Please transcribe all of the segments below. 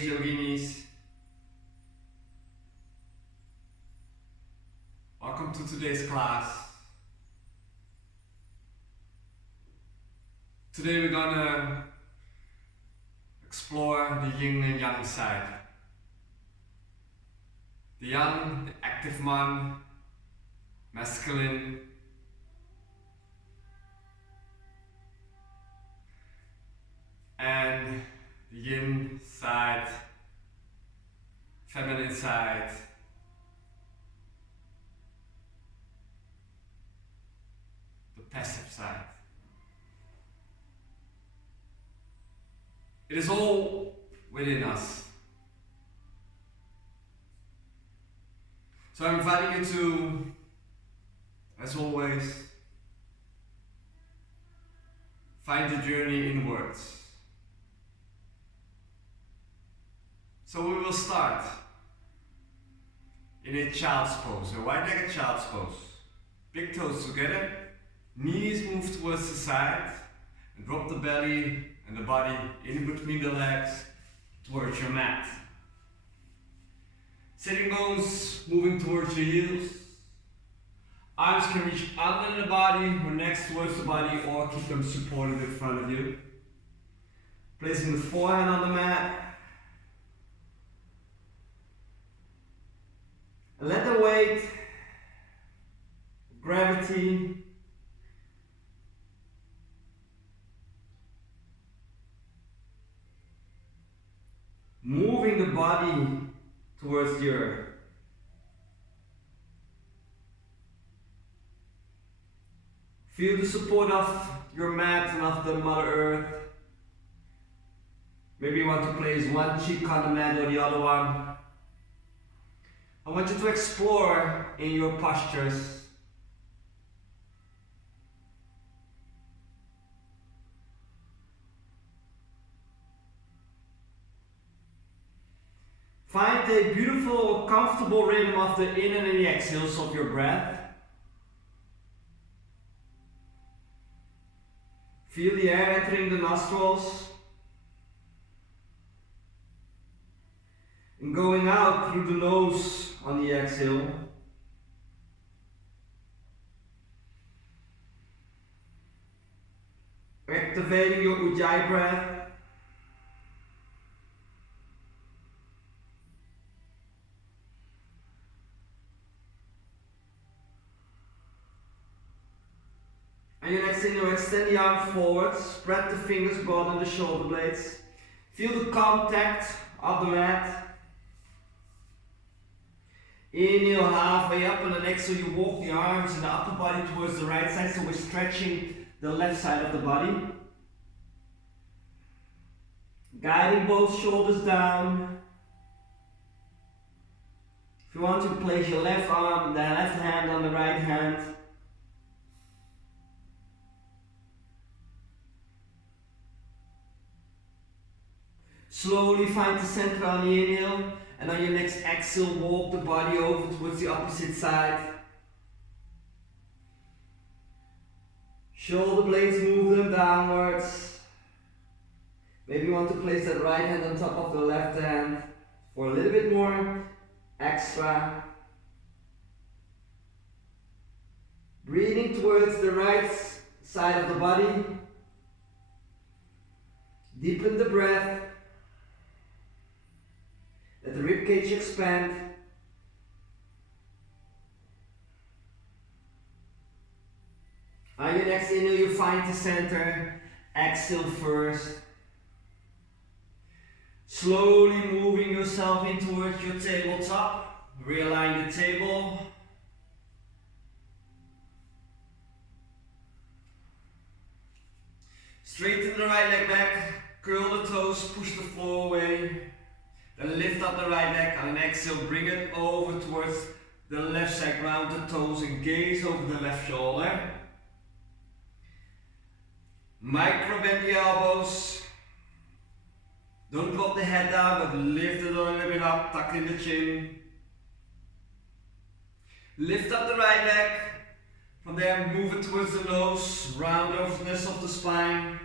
Yoginis, welcome to today's class. Today we're gonna explore the yin and yang side. The yang, the active man, masculine, and the yin side, feminine side, the passive side. It is all within us. So I'm inviting you to, as always, find the journey inwards. So we will start in a child's pose, a wide-legged child's pose. Big toes together, knees move towards the side, and drop the belly and the body in between the legs towards your mat. Sitting bones moving towards your heels. Arms can reach under the body or next towards the body, or keep them supported in front of you. Placing the forehand on the mat. And let the weight, gravity, moving the body towards the earth. Feel the support of your mat and of the Mother Earth. Maybe you want to place one cheek on the mat or the other one. I want you to explore in your postures. Find a beautiful, comfortable rhythm of the in and the exhales of your breath. Feel the air entering the nostrils and going out through the nose on the exhale. Activating your Ujjayi breath. And your next inhale, extend the arm forward, spread the fingers, broaden the shoulder blades. Feel the contact of the mat. Inhale halfway up, and then exhale you walk the arms and the upper body towards the right side, so we're stretching the left side of the body. Guiding both shoulders down. If you want to place your left arm, the left hand on the right hand. Slowly find the center on the inhale, and on your next exhale, walk the body over towards the opposite side. Shoulder blades, move them downwards. Maybe you want to place that right hand on top of the left hand for a little bit more extra. Breathing towards the right side of the body. Deepen the breath. Let the ribcage expand. On your next inhale, you find the center. Exhale first. Slowly moving yourself in towards your tabletop. Realign the table. Straighten the right leg back. Curl the toes, push the floor away. Then lift up the right leg, on an exhale, bring it over towards the left side, ground the toes and gaze over the left shoulder. Micro bend the elbows. Don't drop the head down, but lift it a little bit up, tuck in the chin. Lift up the right leg. From there, move it towards the nose, round the roughness of the spine.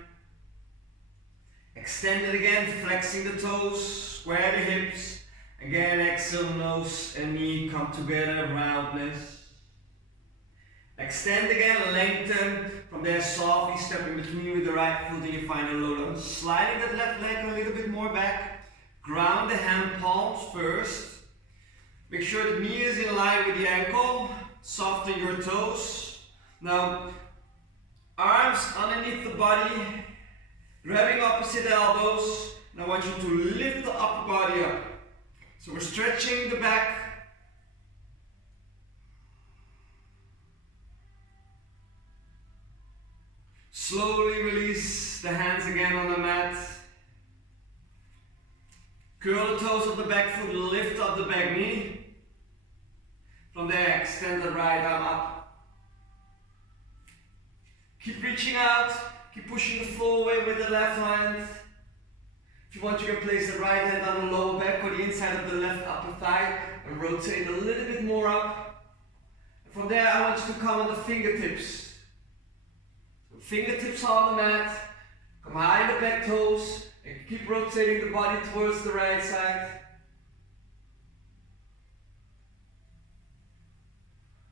Extend it again, flexing the toes, square the hips. Again, exhale, nose and knee come together, roundness. Extend again, lengthen. From there, softly step in between with the right foot and you find a low lunge. Sliding that left leg a little bit more back. Ground the hand palms first. Make sure the knee is in line with the ankle. Soften your toes. Now, arms underneath the body. Grabbing opposite elbows. And I want you to lift the upper body up. So we're stretching the back. Slowly release the hands again on the mat. Curl the toes of the back foot, lift up the back knee. From there, extend the right arm up. Keep reaching out, keep pushing the floor away with the left hand. If you want, you can place the right hand on the lower back or the inside of the left upper thigh and rotate a little bit more up. And from there, I want you to come on the fingertips. Fingertips on the mat, come high in the back toes, and keep rotating the body towards the right side.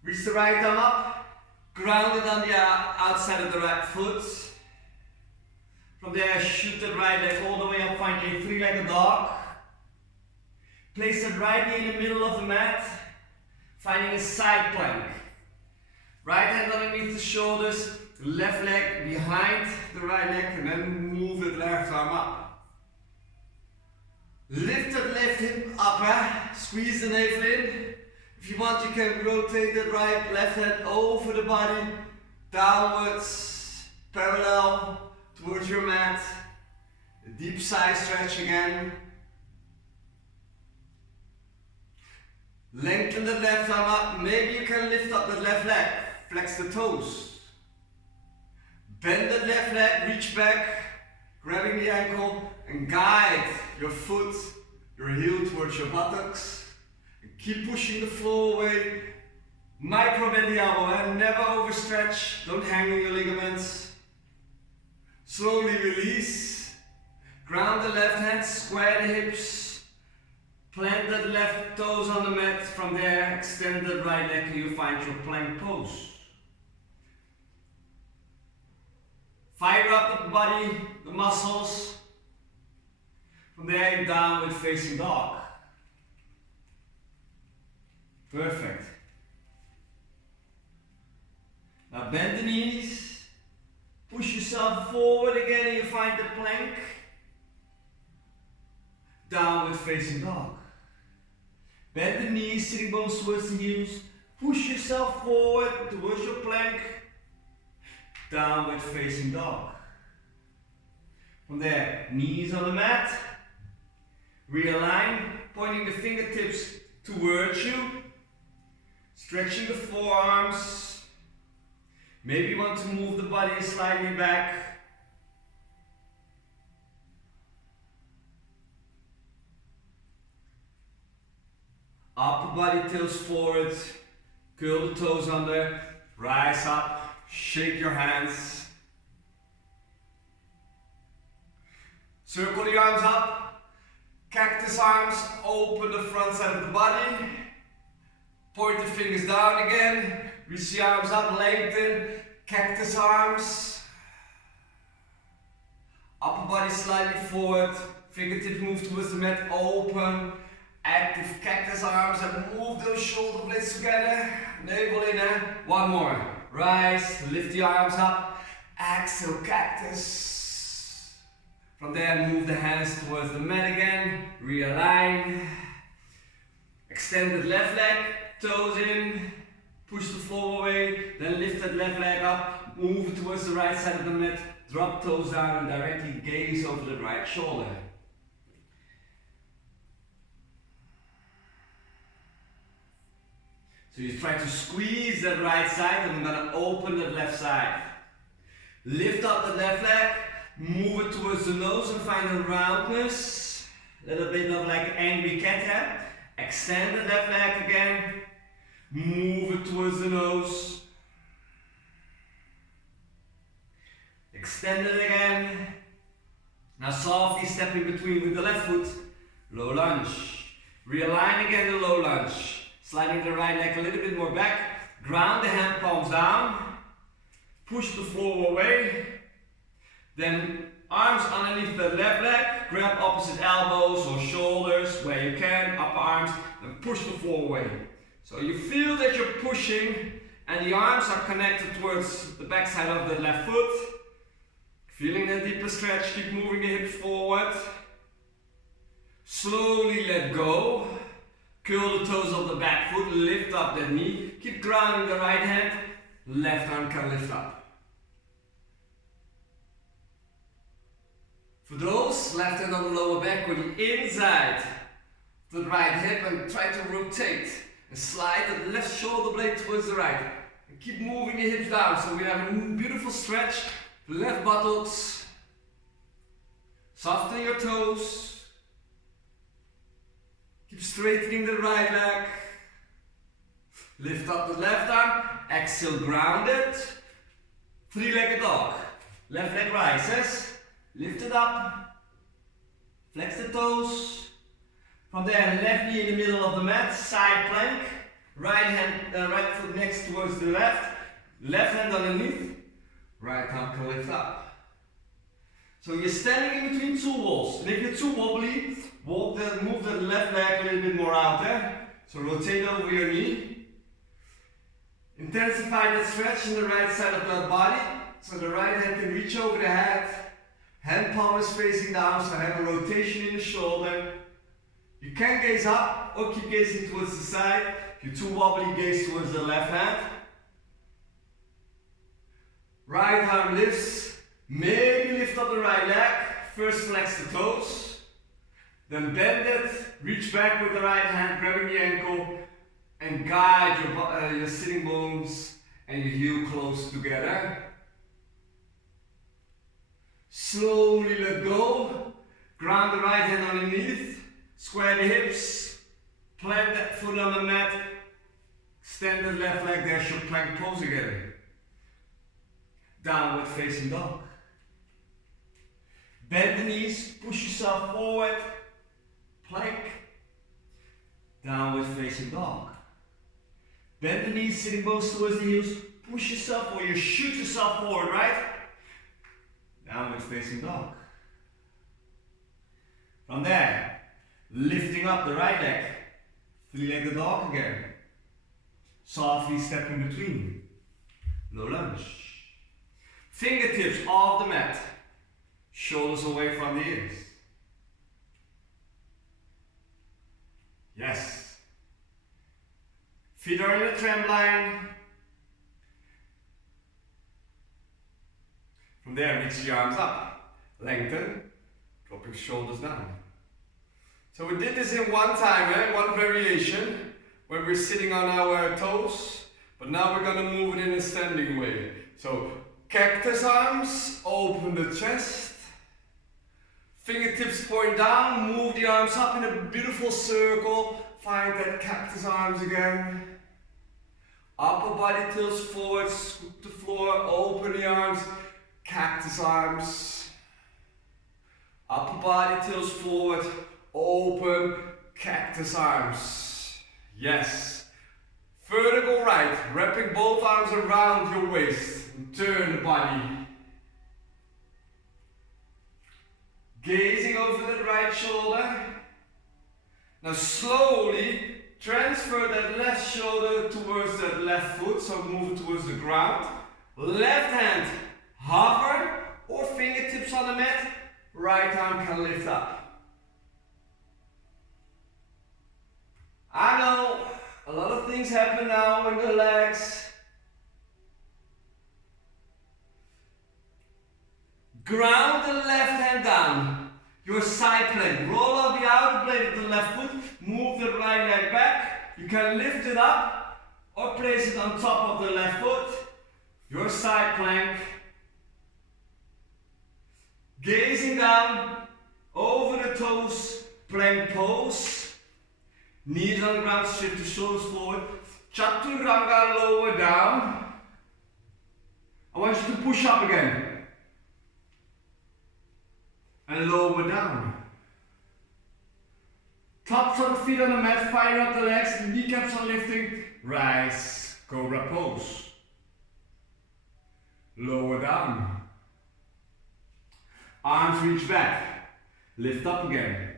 Reach the right arm up, ground it on the outside of the right foot. From there, shoot the right leg all the way up, finding a three-legged dog. Place the right knee in the middle of the mat, finding a side plank. Right hand underneath the shoulders. Left leg behind the right leg and then move the left arm up. Lift that left hip up, squeeze the navel in. If you want, you can rotate the right, left hand over the body, downwards, parallel towards your mat. A deep side stretch again. Lengthen the left arm up. Maybe you can lift up the left leg, flex the toes. Bend the left leg, reach back, grabbing the ankle and guide your foot, your heel towards your buttocks. And keep pushing the floor away. Micro bend the elbow and never overstretch. Don't hang on your ligaments. Slowly release. Ground the left hand, square the hips. Plant the left toes on the mat. From there, extend the right leg and you find your plank pose. Fire up the body, the muscles. From there, downward facing dog. Perfect. Now bend the knees. Push yourself forward again and you find the plank. Downward facing dog. Bend the knees, sitting bones towards the heels. Push yourself forward towards your plank. Downward facing dog. From there, knees on the mat. Realign, pointing the fingertips towards you. Stretching the forearms. Maybe you want to move the body slightly back. Upper body tilts forward. Curl the toes under. Rise up. Shake your hands. Circle the arms up. Cactus arms. Open the front side of the body. Point the fingers down again. Reach the arms up. Lengthen. Cactus arms. Upper body slightly forward. Fingertips move towards the mat. Open. Active cactus arms and move those shoulder blades together. Navel in. One more. Rise, lift the arms up, exhale cactus. From there, move the hands towards the mat again, realign. Extend the left leg, toes in, push the floor away, then lift that left leg up, move it towards the right side of the mat, drop toes down and directly gaze over the right shoulder. So you try to squeeze that right side and I'm going to open that left side. Lift up the left leg, move it towards the nose and find a roundness. A little bit of like angry cat here. Extend the left leg again, move it towards the nose. Extend it again. Now softly step in between with the left foot, low lunge. Realign again the low lunge. Sliding the right leg a little bit more back. Ground the hand palms down. Push the floor away. Then arms underneath the left leg. Grab opposite elbows or shoulders where you can. Upper arms. And push the floor away. So you feel that you're pushing and the arms are connected towards the backside of the left foot. Feeling a deeper stretch, keep moving the hips forward. Slowly let go. Curl the toes of the back foot, lift up that knee. Keep grounding the right hand, left arm can lift up. For those, left hand on the lower back or the inside to the right hip and try to rotate and slide the left shoulder blade towards the right. And keep moving the hips down so we have a beautiful stretch. Left buttocks, soften your toes, keep straightening the right leg, lift up the left arm, exhale grounded, three-legged dog, left leg rises, lift it up, flex the toes, from there left knee in the middle of the mat, side plank, right foot next towards the left hand underneath, right arm can lift up. So you're standing in between two walls. And if you're too wobbly, move the left leg a little bit more out there. So rotate over your knee. Intensify that stretch in the right side of the body. So the right hand can reach over the head. Hand palm is facing down, so have a rotation in the shoulder. You can gaze up or keep gazing towards the side. If you're too wobbly, gaze towards the left hand. Right arm lifts, maybe lift up the right leg, first flex the toes, then bend it, reach back with the right hand, grabbing the ankle, and guide your sitting bones and your heel close together. Slowly let go, ground the right hand underneath, square the hips, plant that foot on the mat, extend the left leg there, should plank pose again. Downward facing dog. Bend the knees, push yourself forward, plank, downward facing dog. Bend the knees, sitting bones towards the heels, push yourself or you shoot yourself forward, right? Downward facing dog. From there, lifting up the right leg, three-legged dog again. Softly step in between, low lunge. Fingertips off the mat, shoulders away from the ears. Yes. Feet are in a tramline. From there, reach the arms up, lengthen, dropping shoulders down. So we did this in one time, one variation, where we're sitting on our toes, but now we're going to move it in a standing way. So cactus arms, open the chest, fingertips point down, move the arms up in a beautiful circle, find that cactus arms again. Upper body tilts forward, scoop the floor, open the arms, cactus arms. Upper body tilts forward, open, cactus arms. Yes. Vertical right, wrapping both arms around your waist. Turn the body. Gazing over that right shoulder. Now slowly transfer that left shoulder towards that left foot, so move it towards the ground. Left hand hover or fingertips on the mat. Right arm can lift up. I know a lot of things happen now in the legs. Ground the left hand down. Your side plank. Roll up the outer blade of the left foot. Move the right leg back. You can lift it up or place it on top of the left foot. Your side plank. Gazing down over the toes. Plank pose. Knees on the ground. Shift the shoulders forward. Chaturanga, lower down. I want you to push up again. and lower down. Tops of the feet on the mat, fire up the legs, kneecaps are lifting, rise, cobra pose. Lower down. Arms reach back, lift up again.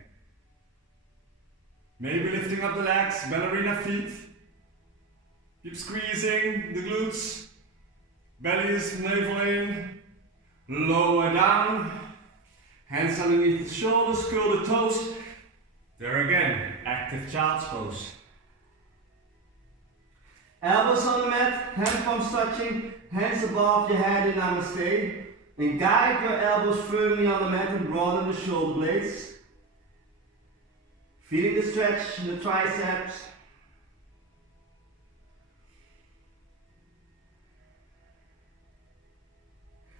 Maybe lifting up the legs, ballerina feet. Keep squeezing the glutes, belly is navel in. Lower down, hands underneath the shoulders, curl the toes. There again, active child's pose. Elbows on the mat, hand palms touching, hands above your head in Namaste. And guide your elbows firmly on the mat and broaden the shoulder blades. Feeling the stretch in the triceps.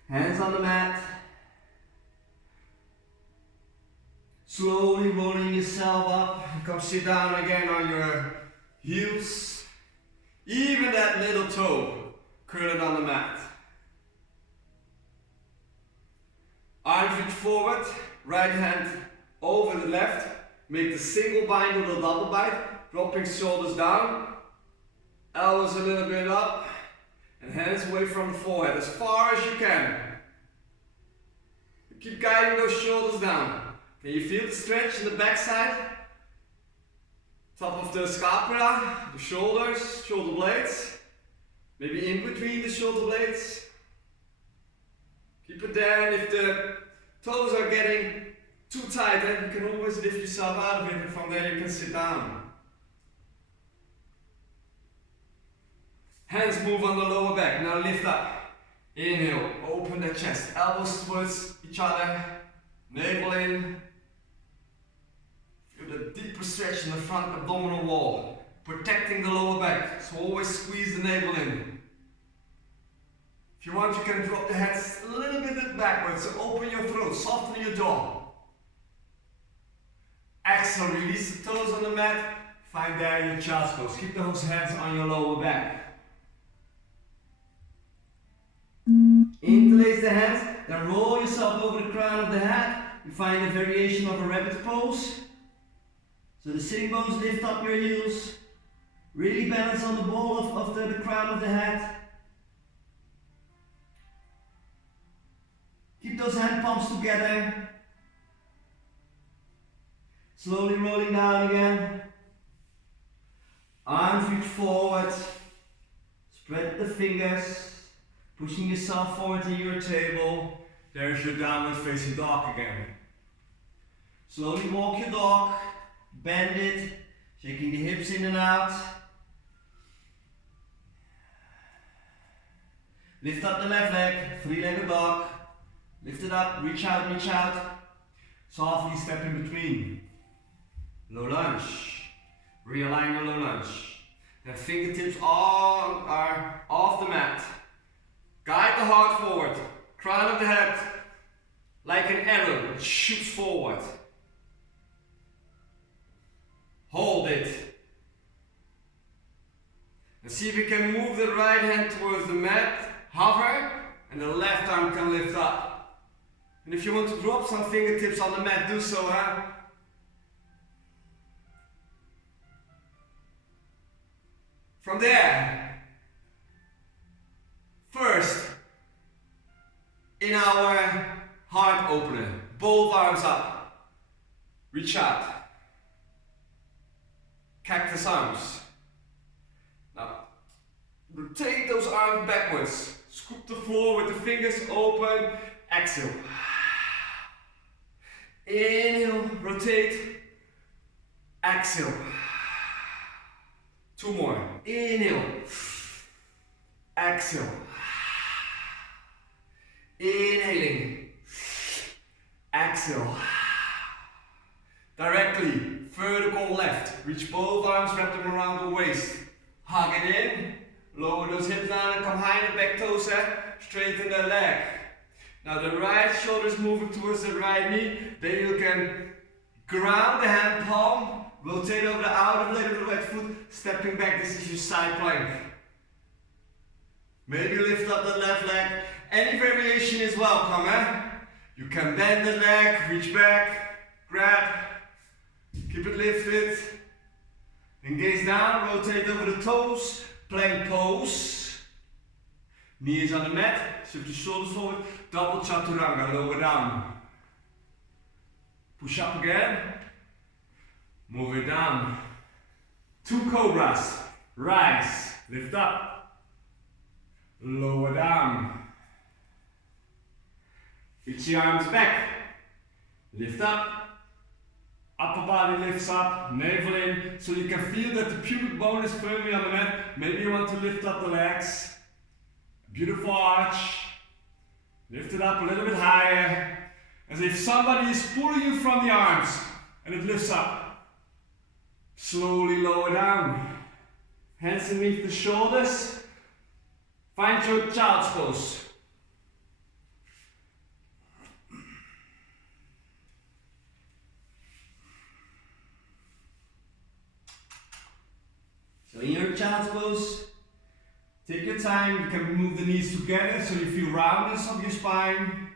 Hands on the mat. Slowly rolling yourself up. Come sit down again on your heels. Even that little toe, curl it on the mat. Arms reach forward, right hand over the left. Make the single bind or the double bind. Dropping shoulders down. Elbows a little bit up. And hands away from the forehead as far as you can. Keep guiding those shoulders down. Can you feel the stretch in the backside? Top of the scapula, the shoulders, shoulder blades. Maybe in between the shoulder blades. Keep it there, and if the toes are getting too tight, then you can always lift yourself out of it, and from there you can sit down. Hands move on the lower back. Now lift up. Inhale, open the chest. Elbows towards each other. Navel in. Feel the deeper stretch in the front abdominal wall. Protecting the lower back. So always squeeze the navel in. If you want, you can drop the head a little bit backwards. So open your throat, soften your jaw. Exhale, release the toes on the mat. Find there your child's pose. Keep those hands on your lower back. Interlace the hands, then roll yourself over the crown of the head. You find a variation of a rabbit pose. So the sitting bones lift up your heels. Really balance on the ball of the crown of the head. Keep those hand palms together. Slowly rolling down again. Arms reach forward. Spread the fingers. Pushing yourself forward to your table. There's your downward facing dog again. Slowly walk your dog. Bend it. Shaking the hips in and out. Lift up the left leg. Three-legged dog. Lift it up. Reach out, reach out. Softly step in between. Low lunge. Realign your low lunge. The fingertips are off the mat. Guide the heart forward. Crown of the head like an arrow. It shoots forward. Hold it. And see if you can move the right hand towards the mat. Hover. And the left arm can lift up. And if you want to drop some fingertips on the mat, do so, huh? From there, first, in our heart opener, both arms up, reach out, cactus arms. Now, rotate those arms backwards, scoop the floor with the fingers open, exhale. Inhale, rotate, exhale. Two more. Inhale. Exhale. Inhaling. Exhale. Directly. Vertical left. Reach both arms, wrap them around the waist. Hug it in. Lower those hips down and come high in the back toes. Straighten the leg. Now the right shoulder is moving towards the right knee. Then you can ground the hand palm. Rotate over the outer blade of the right foot, stepping back. This is your side plank. Maybe lift up the left leg. Any variation is welcome, eh? You can bend the leg, reach back, grab, keep it lifted. And gaze down, rotate over the toes, plank pose. Knees on the mat, shift the shoulders forward, double chaturanga, lower down. Push up again, move it down. 2 cobras, rise, lift up, lower down. Reach the arms back, lift up, upper body lifts up, navel in, so you can feel that the pubic bone is firmly on the mat. Maybe you want to lift up the legs. Beautiful arch, lift it up a little bit higher, as if somebody is pulling you from the arms, and it lifts up. Slowly lower down, hands underneath the shoulders, find your child's pose. So in your child's pose, take your time, you can move the knees together so you feel roundness of your spine.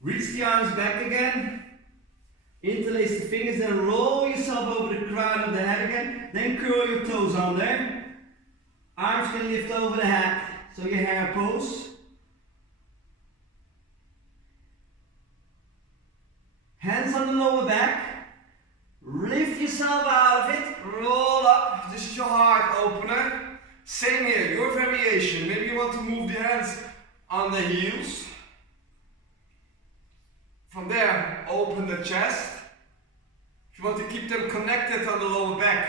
Reach the arms back again, interlace the fingers, then roll yourself over the crown of the head again, then curl your toes under. Arms can lift over the head, so your hair pose. Hands on the lower back, lift yourself out of it, roll up, this is your heart opener. Same here, your variation, maybe you want to move the hands on the heels. From there, open the chest. If you want to keep them connected on the lower back,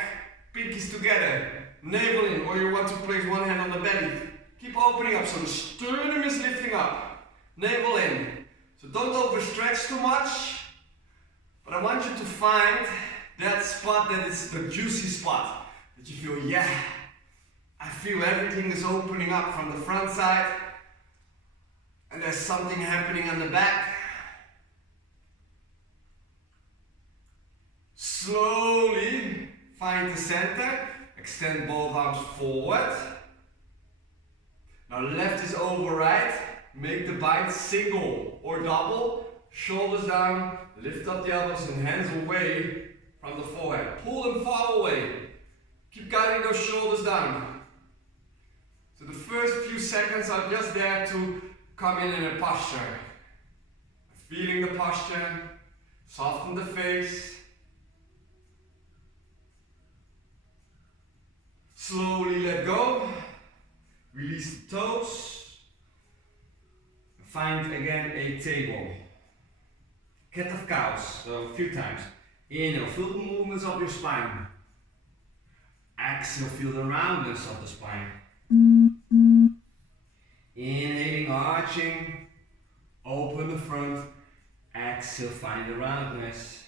pinkies together, navel in, or you want to place one hand on the belly, keep opening up so the sternum is lifting up, navel in. So don't overstretch too much, but I want you to find that spot that is the juicy spot, that you feel, yeah, I feel everything is opening up from the front side, and there's something happening on the back. Slowly find the center, extend both arms forward. Now left is over right, make the bind single or double, shoulders down, lift up the elbows and hands away from the forehead. Pull them far away, keep guiding those shoulders down. So the first few seconds are just there to come in a posture. Feeling the posture, soften the face. Slowly let go, release the toes, find again a table. Cat of cows, so a few times. Inhale, feel the movements of your spine. Exhale, feel the roundness of the spine. Inhaling, arching, open the front. Exhale, find the roundness.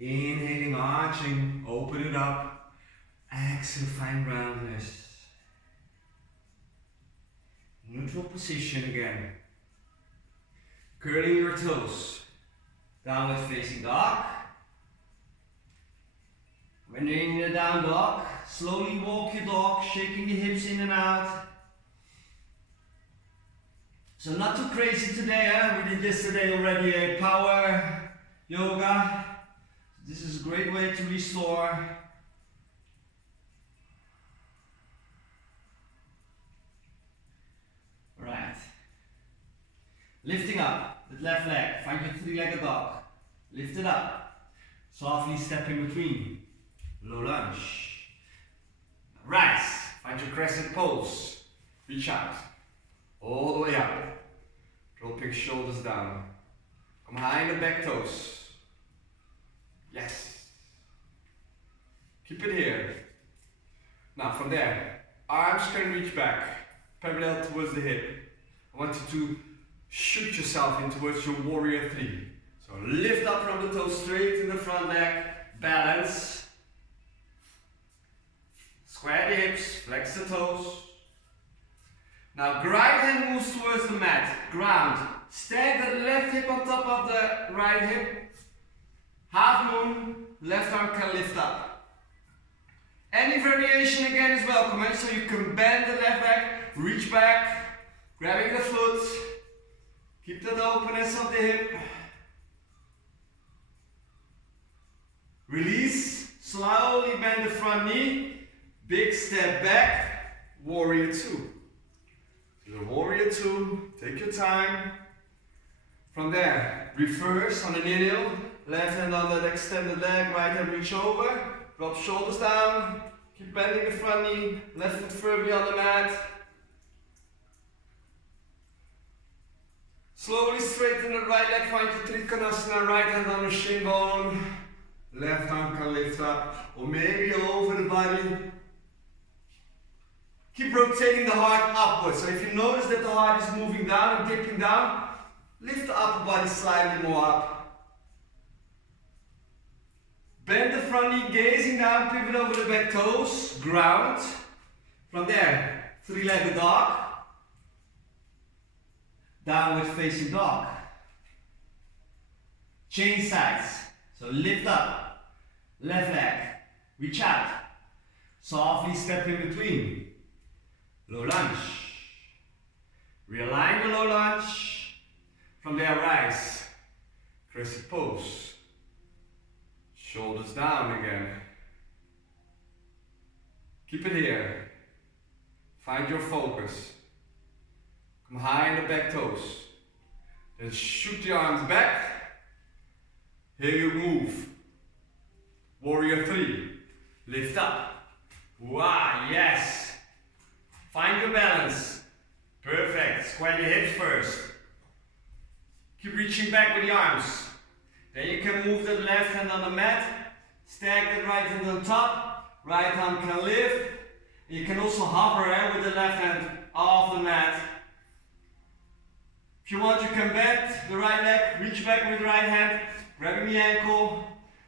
Inhaling, arching, open it up. Exhale, find roundness. Neutral position again. Curling your toes. Downward facing dog. When you're in the down dog, slowly walk your dog, shaking the hips in and out. So not too crazy today, huh? We did yesterday already a power yoga. This is a great way to restore. Right. Lifting up the left leg, find your three-legged dog. Lift it up. Softly step in between. Low lunge. Rise. Find your crescent pose. Reach out. All the way up. Dropping shoulders down. Come high in the back toes. Yes. Keep it here. Now from there, arms can reach back. Parallel towards the hip. I want you to shoot yourself in towards your warrior 3. So lift up from the toes straight in the front leg. Balance. Square the hips, flex the toes. Now right hand moves towards the mat. Ground. Stack the left hip on top of the right hip. Half moon, left arm can lift up. Any variation again is welcome, eh? So you can bend the left leg, reach back, grabbing the foot, keep that openness of the hip. Release, slowly bend the front knee, big step back, warrior two. The warrior two, take your time. From there, reverse on an inhale, left hand on that extended leg, right hand reach over, drop shoulders down, keep bending the front knee, left foot firmly on the mat. Slowly straighten the right leg, find your Trikonasana, right hand on the shin bone, left arm can lift up, or maybe over the body. Keep rotating the heart upwards, so if you notice that the heart is moving down and dipping down, lift the upper body slightly more up. Bend the front knee, gazing down, pivot over the back toes, ground. From there, three-legged dog. Downward facing dog. Change sides. So lift up, left leg, reach out. Softly step in between. Low lunge. Realign the low lunge. From there, rise. Crescent pose. Shoulders down again. Keep it here. Find your focus. Come high in the back toes. Then shoot the arms back. Here you move. Warrior three. Lift up. Wow, yes. Find your balance. Perfect. Square your hips first. Keep reaching back with the arms. Then you can move the left hand on the mat, stack the right hand on top, right arm can lift. You can also hover with the left hand off the mat. If you want, you can bend the right leg, reach back with the right hand, grabbing the ankle,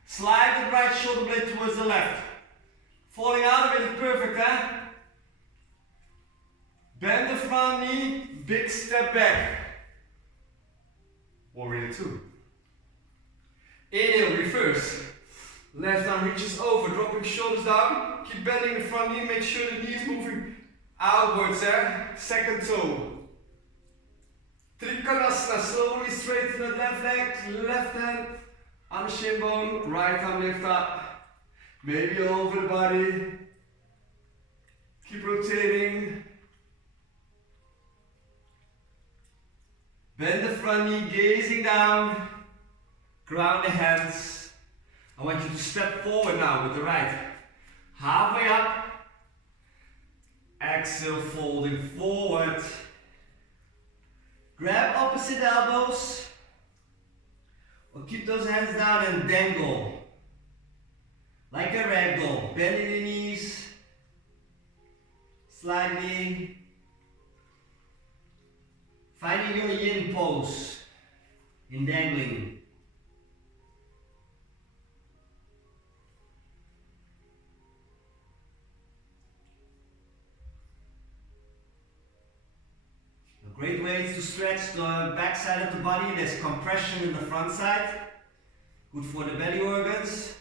slide the right shoulder blade towards the left. Falling out of it is perfect, eh? Bend the front knee, big step back. Warrior two. Inhale, reverse. Left arm reaches over, dropping shoulders down. Keep bending the front knee, make sure the knee is moving outwards. Second toe. Trikonasana, slowly straighten the left leg, left hand on the shin bone, right arm lift up. Maybe over the body. Keep rotating. Bend the front knee, gazing down. Ground the hands. I want you to step forward now with the right. Halfway up. Exhale, folding forward. Grab opposite elbows. Or keep those hands down and dangle. Like a ragdoll. Bending the knees. Slightly. Finding your yin pose. In dangling. Great ways to stretch the back side of the body. There's compression in the front side. Good for the belly organs.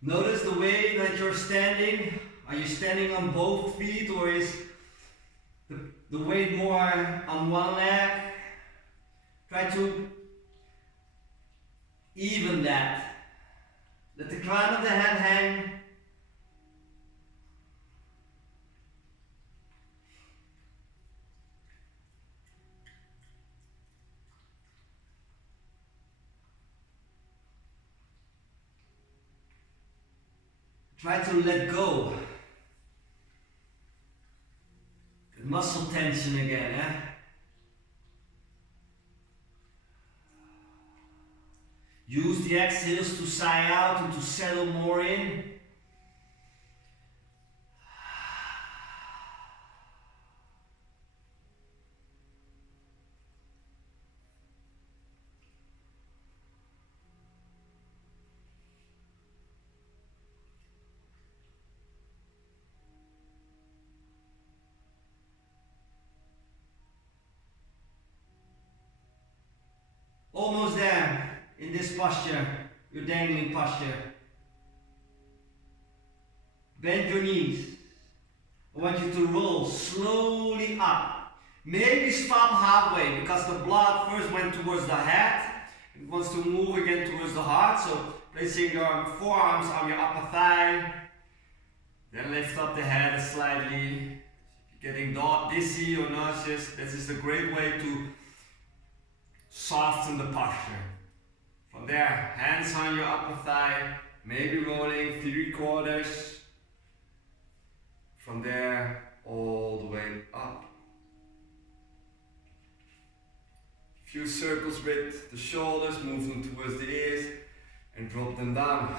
Notice the way that you're standing. Are you standing on both feet, or is the weight more on one leg? Try to even that. Let the crown of the head hang. Try to let go. Muscle tension again, eh? Use the exhales to sigh out and to settle more in. Almost there in this posture, your dangling posture. Bend your knees. I want you to roll slowly up. Maybe stop halfway because the blood first went towards the head. It wants to move again towards the heart. So placing your forearms on your upper thigh. Then lift up the head slightly. If you're getting dizzy or nauseous, this is a great way to soften the posture. From there, hands on your upper thigh, maybe rolling 3/4. From there, all the way up. Few circles with the shoulders, move them towards the ears and drop them down.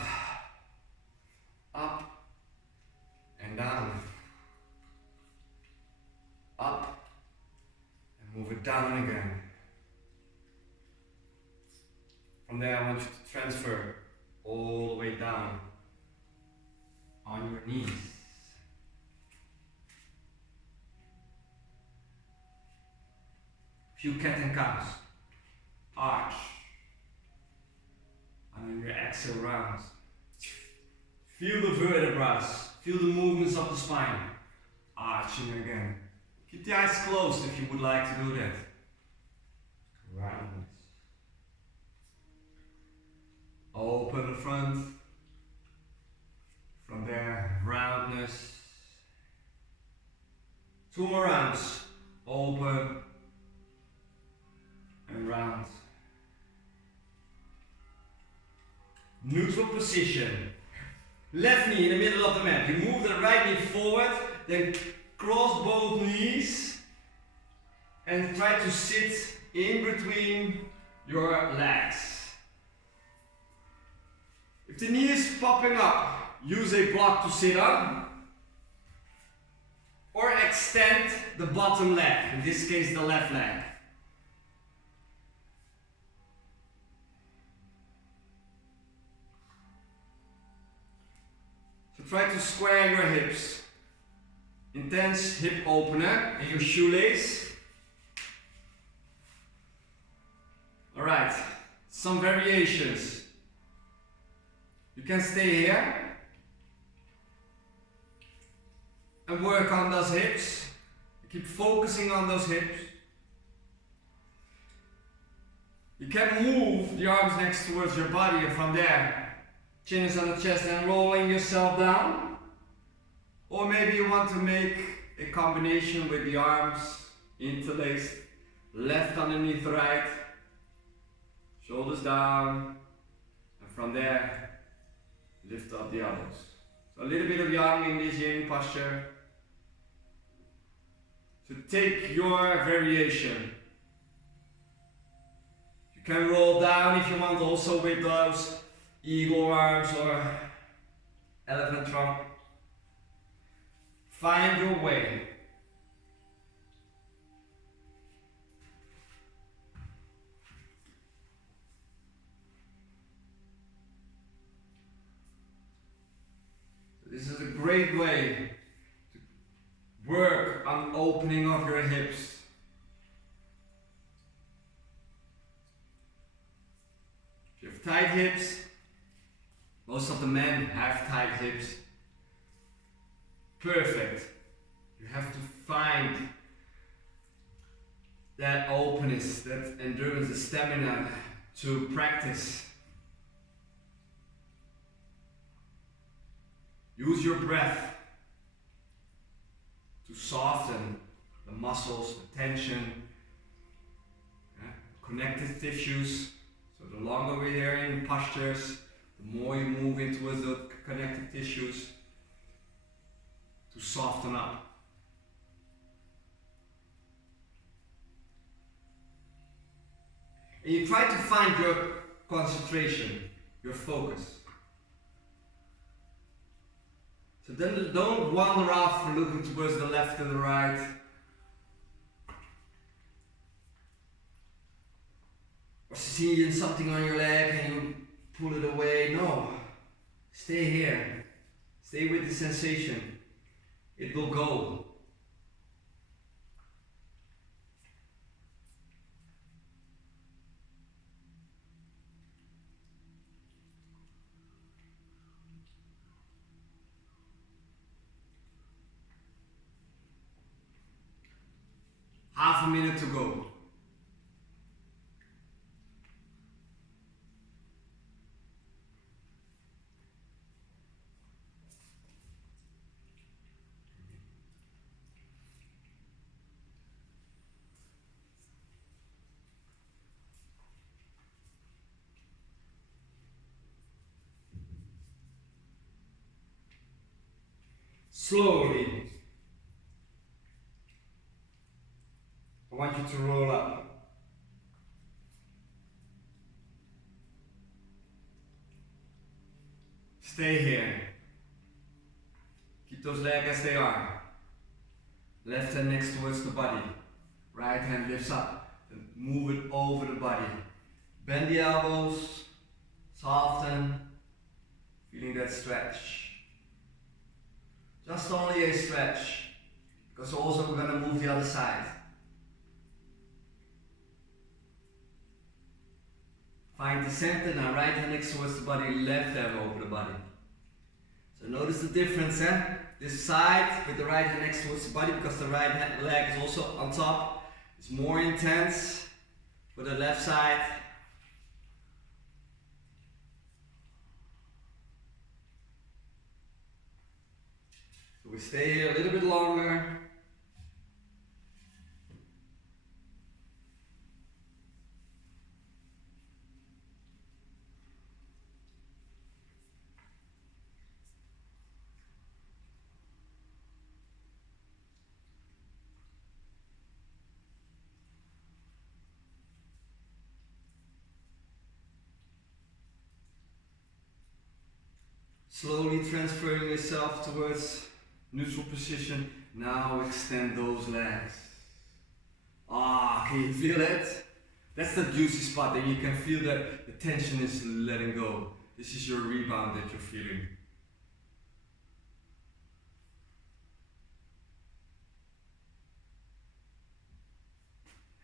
Up and down. Up and move it down again. From there, I want you to transfer all the way down on your knees. Few cat and cows. Arch. And then your exhale rounds. Feel the vertebrae. Feel the movements of the spine. Arching again. Keep the eyes closed if you would like to do that. Roundness. Open the front. From there, roundness. 2 more rounds. Open and round. Neutral position. Left knee in the middle of the mat. You move the right knee forward, then cross both knees and try to sit in between your legs. If the knee is popping up, use a block to sit on or extend the bottom leg, in this case the left leg. Try to square your hips. Intense hip opener and your shoelace. Alright, some variations. You can stay here and work on those hips. Keep focusing on those hips. You can move the arms next towards your body and from there chin is on the chest and rolling yourself down. Or maybe you want to make a combination with the arms interlaced, left underneath right, shoulders down, and from there, lift up the elbows. So a little bit of yang in this yin posture. So take your variation. You can roll down if you want, also with those eagle arms or elephant trunk. Find your way. This is a great way to work on opening of your hips. If you have tight hips, most of the men have tight hips. Perfect. You have to find that openness, that endurance, the stamina to practice. Use your breath to soften the muscles, the tension, connective tissues. So the longer we're here in postures, the more you move in towards the connective tissues to soften up. And you try to find your concentration, your focus. So then don't wander off looking towards the left and the right. Or seeing something on your leg and you pull it away. No. Stay here. Stay with the sensation. It will go. Half a minute to go. Slowly, I want you to roll up. Stay here. Keep those legs as they are. Left hand next towards the body. Right hand lifts up. Then move it over the body. Bend the elbows. Soften. Feeling that stretch. Just only a stretch. Because also we're going to move the other side. Find the center now. Right hand next towards the body. Left hand over the body. So notice the difference, eh? This side with the right hand next towards the body, because the right hand leg is also on top. It's more intense for the left side. So we stay here a little bit longer. Slowly transferring yourself towards neutral position. Now extend those legs. Ah, can you feel it? That's the juicy spot, and you can feel that the tension is letting go. This is your rebound that you're feeling.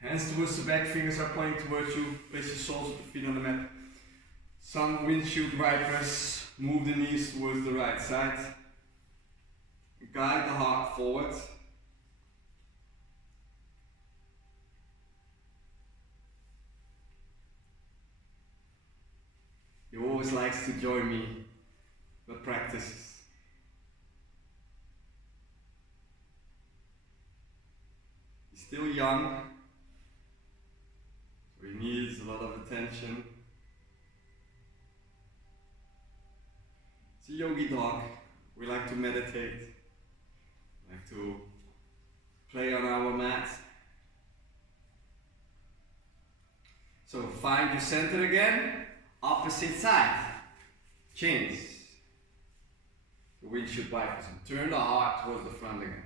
Hands towards the back, fingers are pointing towards you. Place your soles of the feet on the mat. Some windshield wipers. Move the knees towards the right side. Guide the heart forward. He always likes to join me, but practices. He's still young, so he needs a lot of attention. It's a yogi dog. We like to meditate, like to play on our mat. So find your center again, opposite side. Chins. The windshield wipers. And turn the heart towards the front again.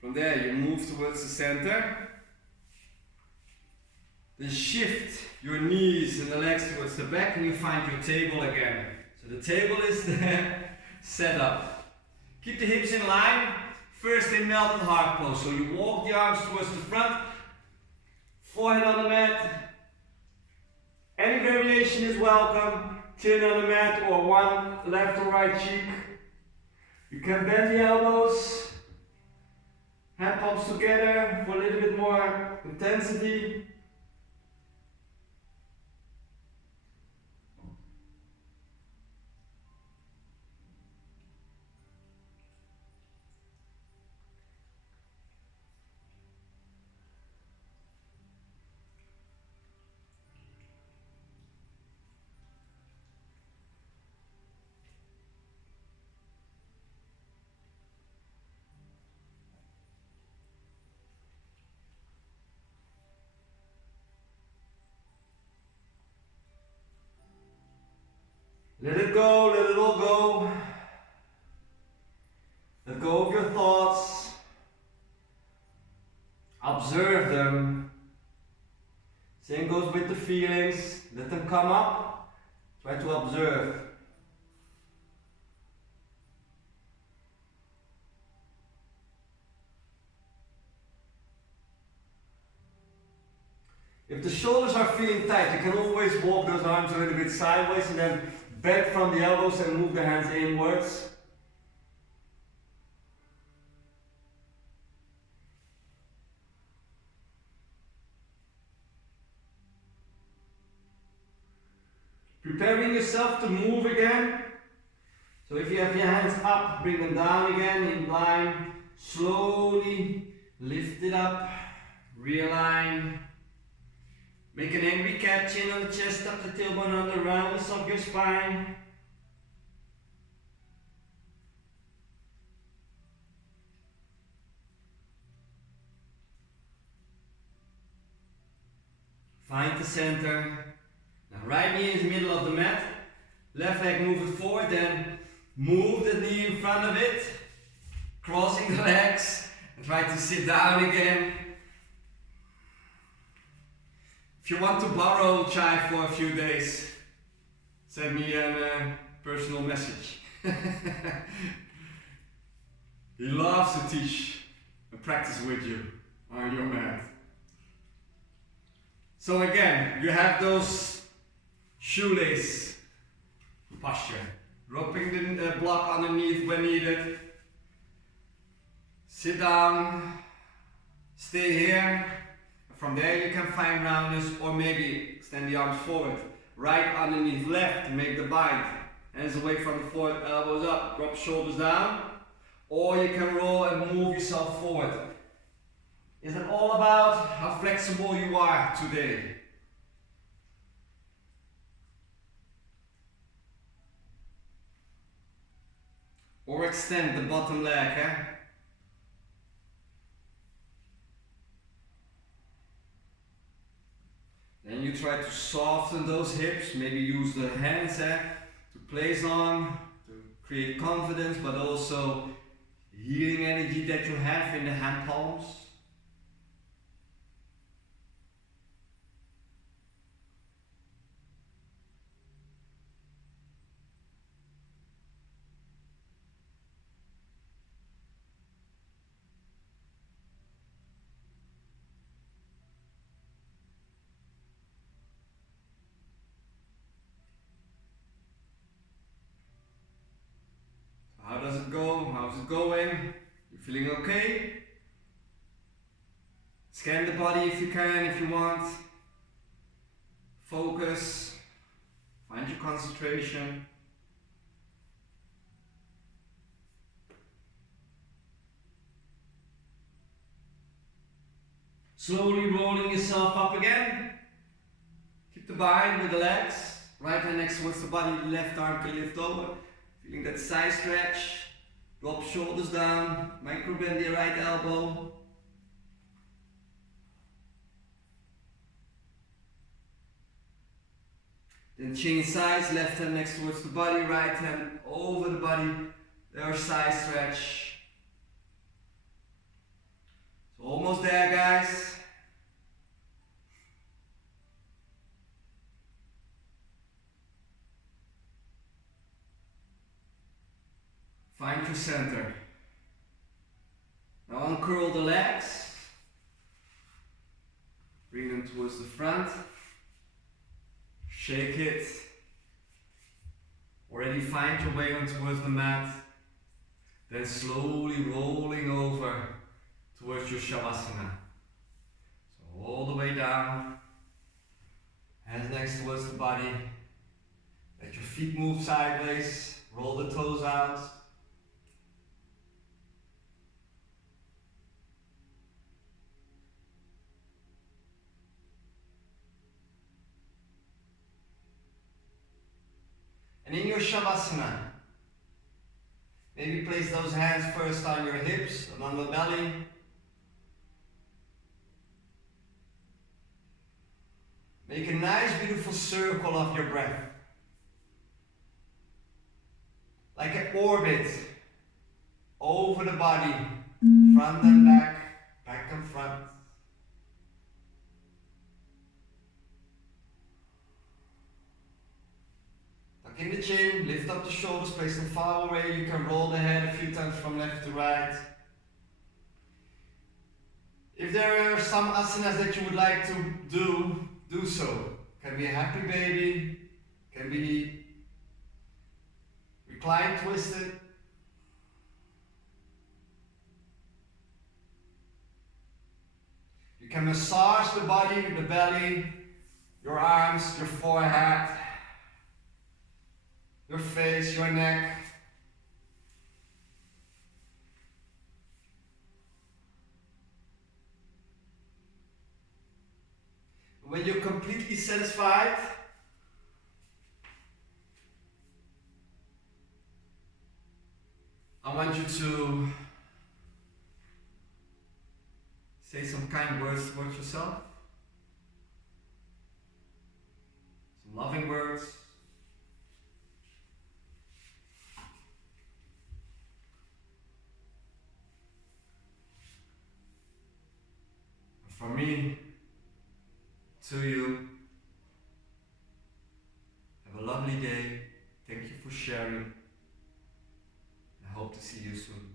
From there you move towards the center. Then shift your knees and the legs towards the back and you find your table again. So the table is there, set up. Keep the hips in line. First a melted heart pose. So you walk the arms towards the front, forehead on the mat. Any variation is welcome. Chin on the mat or one left or right cheek. You can bend the elbows. Hand palms together for a little bit more intensity. Let it go, let it all go. Let go of your thoughts. Observe them. Same goes with the feelings. Let them come up. Try to observe. If the shoulders are feeling tight, you can always walk those arms a little bit sideways and then bend from the elbows and move the hands inwards. Preparing yourself to move again. So if you have your hands up, bring them down again in line. Slowly lift it up, realign. Make an angry cat, chin on the chest, tuck the tailbone on the roundness of your spine. Find the center. Now right knee in the middle of the mat. Left leg move it forward, then move the knee in front of it. Crossing the legs and try to sit down again. If you want to borrow Chai for a few days, send me a personal message. He loves to teach and practice with you on your mat. So again, you have those shoelace posture. Dropping the block underneath when needed. Sit down, stay here. From there you can find roundness, or maybe extend the arms forward. Right underneath left to make the bind. Hands away from the floor, elbows up, drop shoulders down. Or you can roll and move yourself forward. Is it all about how flexible you are today? Or extend the bottom leg, eh? Then you try to soften those hips, maybe use the hands to place on, to create confidence, but also healing energy that you have in the hand palms. How does it go? How's it going? You feeling okay? Scan the body if you can, if you want. Focus. Find your concentration. Slowly rolling yourself up again. Keep the bind with the legs. Right hand next towards the body, left arm can lift over. Feeling that side stretch. Drop shoulders down. Micro bend your right elbow. Then change sides. Left hand next towards the body. Right hand over the body. There, side stretch. So almost there, guys. Find your center. Now uncurl the legs. Bring them towards the front. Shake it. Already find your way on towards the mat. Then slowly rolling over towards your Shavasana. So all the way down. Hands next towards the body. Let your feet move sideways. Roll the toes out. And in your Shavasana, maybe place those hands first on your hips and on the belly. Make a nice beautiful circle of your breath. Like an orbit over the body, front and back, back and front. Tuck in the chin, lift up the shoulders, place them far away. You can roll the head a few times from left to right. If there are some asanas that you would like to do so. Can be a happy baby, can be reclined twisted. You can massage the body, the belly, your arms, your forehead, your face, your neck. When you're completely satisfied, I want you to say some kind words towards yourself. Some loving words. From me to you, have a lovely day. Thank you for sharing. I hope to see you soon.